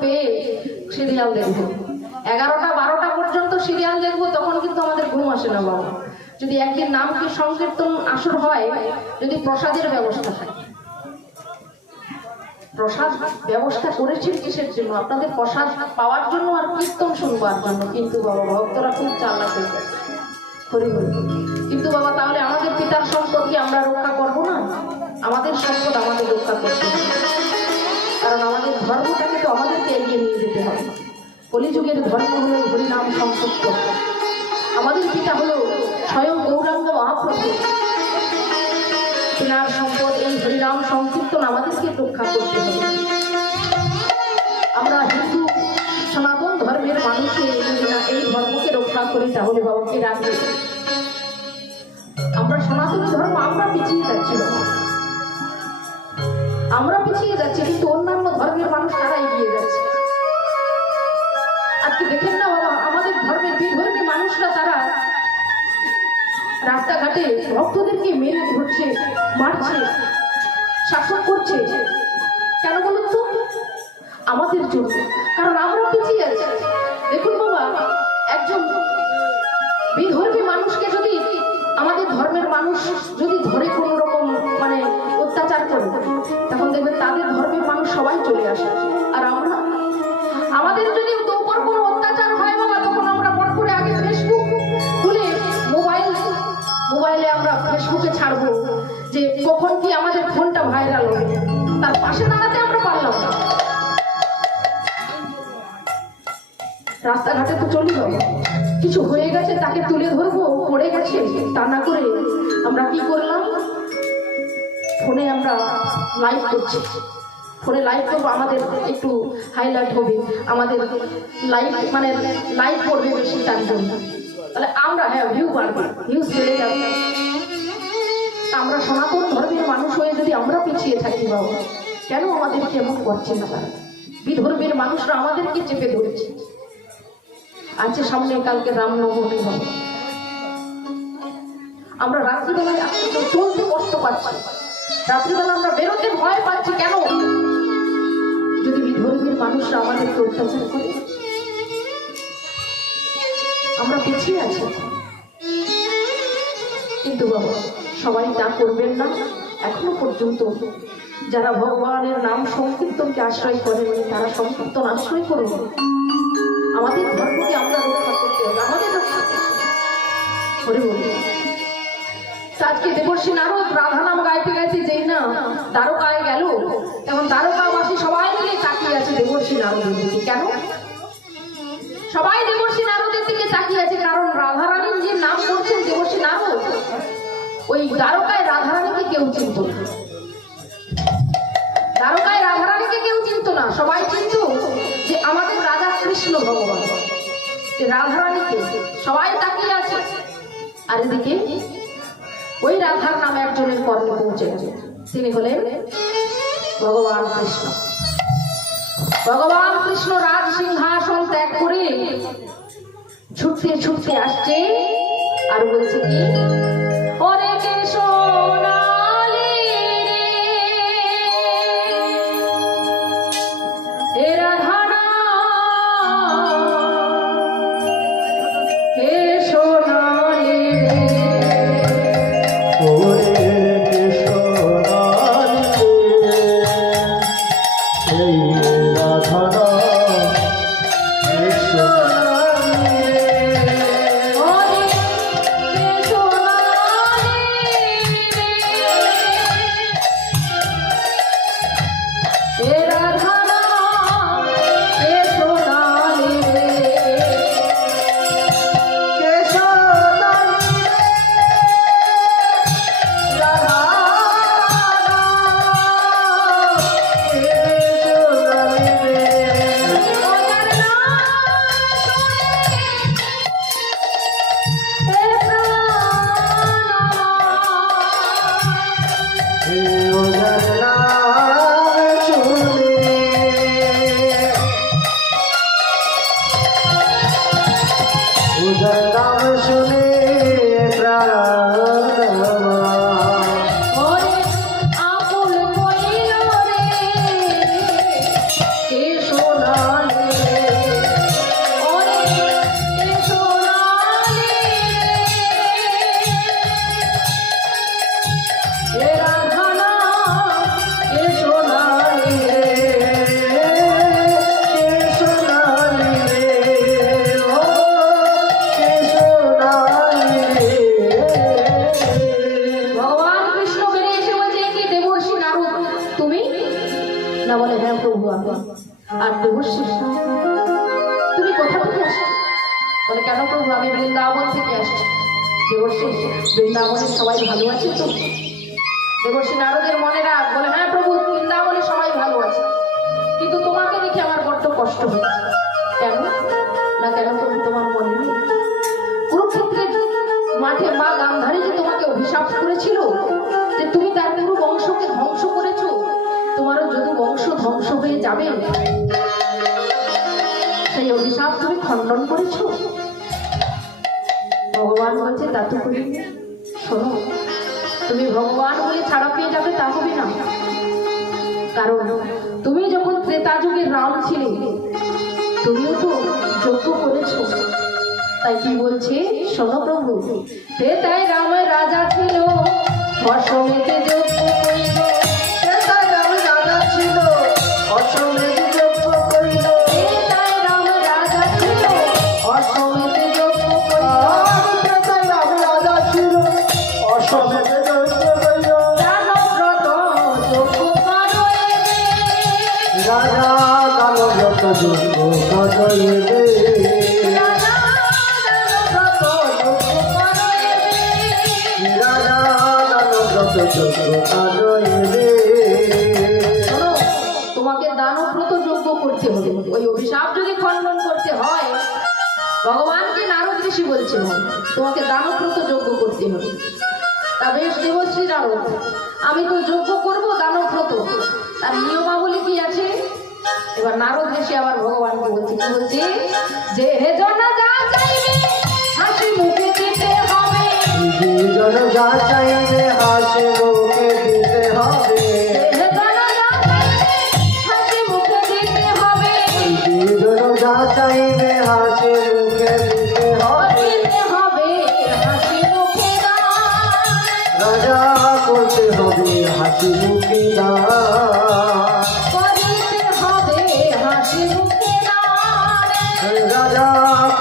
পেয়ে সিরিয়াল দেখব। এগারোটা, বারোটা পর্যন্ত সিরিয়াল দেখব, তখন কিন্তু আমাদের ঘুম আসে না বাবা। যদি নাম কি সংকীর্তন আসর হয়, যদি প্রসাদের ব্যবস্থা থাকে। প্রসাদ ব্যবস্থা করেছেন কিসের জন্য? আপনাদের প্রসাদ পাওয়ার জন্য আর কীর্তন শুনবার জন্য। কিন্তু বাবা, ভক্তরা খুব হয়ে গেছে। হরি হরি। কিন্তু বাবা, তাহলে আমাদের পিতার সম্পদকে আমরা রক্ষা করব না? আমাদের সম্পদ আমাদের রক্ষা করতে কারণ আমাদের ধর্মটাকে তো আমাদেরকে এগিয়ে নিয়ে যেতে হবে কলিযুগের ধর্ম হলো হরিনাম সংসপ্ত আমাদের পিতা হলো স্বয়ং গৌরাঙ্গ মহাপ্রভু। তিনার সম্পদ এই হরিনাম সংকীর্তন আমাদেরকে রক্ষা করতে হবে। আমরা হিন্দু, সনাতন ধর্মের মানুষকে এই ধর্মকে রক্ষা করি, তাহলে বাবাকে রাখবে আমরা সনাতন ধর্ম, আমরা পিছিয়ে যাচ্ছি। আমরা পিছিয়ে যাচ্ছি, কিন্তু অন্যান্য ধর্মের মানুষ আজকে দেখেন না বাবা, আমাদের ধর্মের বিধর্মী মানুষরা তারা রাস্তাঘাটে ভক্তদেরকে মেরে ধরছে, মারছে, শাসন করছে। কেন বলুন তো? আমাদের জন্য। কারণ আমরা পিছিয়ে আছি। দেখুন বাবা, একজন বিধর্মী মানুষকে যদি আমাদের ধর্মের মানুষ যদি ধরে কোনো রকম মানে অত্যাচার করে, তখন দেখবেন তাদের ধর্মের মানুষ সবাই চলে আসে। ছাড়বো যে কখন কি আমাদের ফোনটা ভাইরাল হবে। তার পাশে দাঁড়াতে আমরা পারলাম না। রাস্তাঘাটে তো চলি কিছু হয়ে গেছে তাকে তুলে ধরবো, পড়ে গেছে, তা না করে আমরা কি করলাম? ফোনে আমরা লাইভ করছি। ফোনে লাইভ করব, আমাদের একটু হাইলাইট হবে। আমাদের লাইভ মানে লাইভ করবে বেশি তার জন্য। তাহলে আমরা হ্যাঁ ভিউ বাড়বে। ভিউজ বেড়ে যাবে। আমরা সনাতন ধর্মের মানুষ হয়ে যদি আমরা পিছিয়ে থাকি বাবা, কেন আমাদেরকে এমন করছে না তারা? বিধর্মের মানুষরা আমাদেরকে চেপে ধরেছে। আছে সামনে কালকে রামনবমী হবে। আমরা রাত্রিবেলায় চলতে কষ্ট পাচ্ছি। রাত্রিবেলা আমরা বেরোতে ভয় পাচ্ছি কেন? যদি বিধর্মীর মানুষরা আমাদেরকে অত্যাচার করে, আমরা পিছিয়ে আছি। কিন্তু বাবা সবাই তা করবেন না, এখনও পর্যন্ত যারা ভগবানের নাম সংকীর্তনকে আশ্রয় করেন, তারা সংকীর্তন আশ্রয় করুন। আমাদের ধর্মকে আমরা রক্ষা করতে হবে, আমাদের রক্ষা করতে হবে। হরি বল। তা আজকে দেবর্ষী নারদ রাধা নাম গাইতে গাইতে যেই না দ্বারকায় গেল। এবং দ্বারকাবাসী সবাই মিলে তাকিয়ে আছে দেবর্ষী নারদের দিকে। কেন? সবাই দেবর্ষী নারদের দিকে তাকিয়ে আছে, কারণ ওই দ্বারকায় রাধারানীকে কেউ চিনত দ্বারকায় রাধারানীকে কেউ চিনত না। সবাই চিনত যে আমাদের রাজা কৃষ্ণ ভগবান। রাধারানীকে সবাই তাকিয়ে আছে। আর এদিকে ওই রাধার নাম একজনের কর্মে পৌঁছে তিনি হলেন ভগবান কৃষ্ণ। ভগবান কৃষ্ণ রাজ সিংহাসন ত্যাগ করে ছুটতে ছুটতে আসছে। আর বলছে কি? i'm Yeah. কৃষ্ণা বলে হ্যাঁ প্রভু আমি? আর দেবশিষ্য তুমি কোথা থেকে আসছো বলে, কেন প্রভু? আমি বৃন্দাবন থেকে আসছি দেবশ্রী বৃন্দাবনে সবাই ভালো আছে তো? দেবশী নারদের মনে রাখ বলে হ্যাঁ প্রভু, বৃন্দাবনে সবাই ভালো আছে। কিন্তু তোমাকে দেখে আমার বড্ড কষ্ট হচ্ছে। ধ্বংস হয়ে যাবে? সেই অভিশাপ তুমি খণ্ডন করেছ? ভগবান বলছে, তা তো করি শোনো, তুমি ভগবান বলে ছাড়া পেয়ে যাবে তা হবে না। কারণ তুমি যখন ত্রেতা যুগের রাম ছিলে, তুমিও তো যজ্ঞ করেছ। তাই কি বলছে? শোনো প্রভু, ত্রেতায় রামের রাজা ছিল, অশ্বমেধে তোমাকে দানব্রত যজ্ঞ করতে হবে। ওই অভিশাপ যদি খণ্ডন করতে হয়, ভগবানকে নারদ ঋষি বলছেন, তোমাকে দানব্রত যজ্ঞ করতে হবে। তা বেশ দেবশ্রী নারদ, আমি তো যজ্ঞ করব দানব্রত। তার নিয়মাবলী কি আছে? এবার নারদ ঋষি আবার ভগবানকে বলছে কি বলছে? যে হে জনা যা চাইবে হাসি মুখে দিতে হবে। জন যা চাইবে হাসি মুখে দিতে হবে। হে জনা যা চাইবে হাসি মুখে দিতে হবে। যা চাইবে হাসি মুখে দিতে হবে। হাসি মুখে রাজা করতে হবে হাসি মুখে দান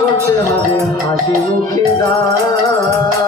করতে হবে হাসি মুখে দান